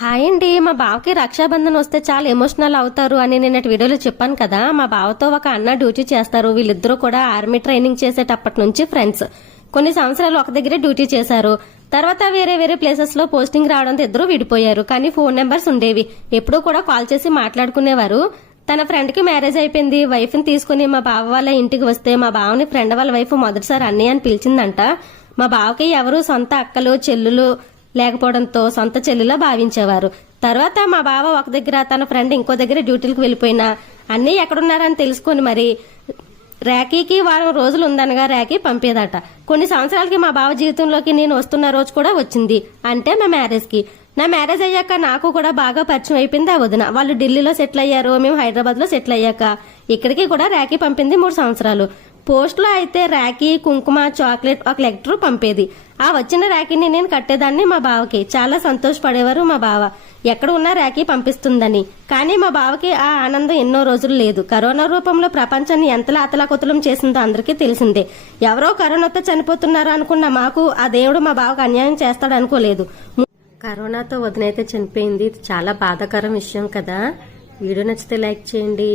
Hi అండి. మా బావకి రక్షాబంధన్ వస్తే చాలా ఎమోషనల్ అవుతారు అని నేను వీడియోలో చెప్పాను కదా. మా బావతో ఒక అన్న డ్యూటీ చేస్తారు. వీళ్ళిద్దరూ కూడా ఆర్మీ ట్రైనింగ్ చేసేటప్పటి నుంచి ఫ్రెండ్స్. కొన్ని సంవత్సరాలు ఒక దగ్గరే డ్యూటీ చేశారు. తర్వాత వేరే వేరే ప్లేసెస్లో పోస్టింగ్ రావడంతో ఇద్దరు విడిపోయారు. కానీ ఫోన్ నెంబర్స్ ఉండేవి. ఎప్పుడూ కూడా కాల్ చేసి మాట్లాడుకునేవారు. తన ఫ్రెండ్కి మ్యారేజ్ అయిపోయింది. వైఫ్ని తీసుకుని మా బావ వాళ్ళ ఇంటికి వస్తే మా బావని ఫ్రెండ్ వాళ్ళ వైఫ్ మొదటిసారి అన్నయ్య అని పిలిచిందంట. మా బావకి ఎవరు సొంత అక్కలు చెల్లులు లేకపోవడంతో సొంత చెల్లిలా భావించేవారు. తర్వాత మా బావ ఒక దగ్గర తన ఫ్రెండ్ ఇంకో దగ్గర డ్యూటీలకు వెళ్ళిపోయినా అన్నీ ఎక్కడున్నారని తెలుసుకొని మరి ర్యాకీకి వారం రోజులు ఉందనగా ర్యాకీ పంపేదట. కొన్ని సంవత్సరాలకి మా బావ జీవితంలోకి నేను వస్తున్న రోజు కూడా వచ్చింది. అంటే మా మ్యారేజ్కి. నా మ్యారేజ్ అయ్యాక నాకు కూడా బాగా పరిచయం అయిపోయింది ఆ వదిన. వాళ్ళు ఢిల్లీలో సెటిల్ అయ్యారు మేము హైదరాబాద్లో సెటిల్ అయ్యాక. ఇక్కడికి కూడా ర్యాకీ పంపింది మూడు సంవత్సరాలు. పోస్ట్లో అయితే రాఖీ కుంకుమ చాక్లెట్ ఒక లెటర్ పంపేది. ఆ వచ్చిన రాఖీని నేను కట్టేదాన్ని మా బావకి. చాలా సంతోషపడేవారు మా బావ. ఎక్కడ ఉన్నా రాఖీ పంపిస్తుందని. కానీ మా బావకి ఆ ఆనందం ఎన్నో రోజులు లేదు. కరోనా రూపంలో ప్రపంచాన్ని ఎంతలా అతలాకుతలం చేసిందో అందరికీ తెలిసిందే. ఎవరో కరోనాతో చనిపోతున్నారు అనుకున్న మాకు ఆ దేవుడు మా బావకు అన్యాయం చేస్తాడు అనుకోలేదు. కరోనాతో వదినైతే చనిపోయింది. చాలా బాధాకరం విషయం కదా. వీడియో నచ్చితే లైక్ చేయండి.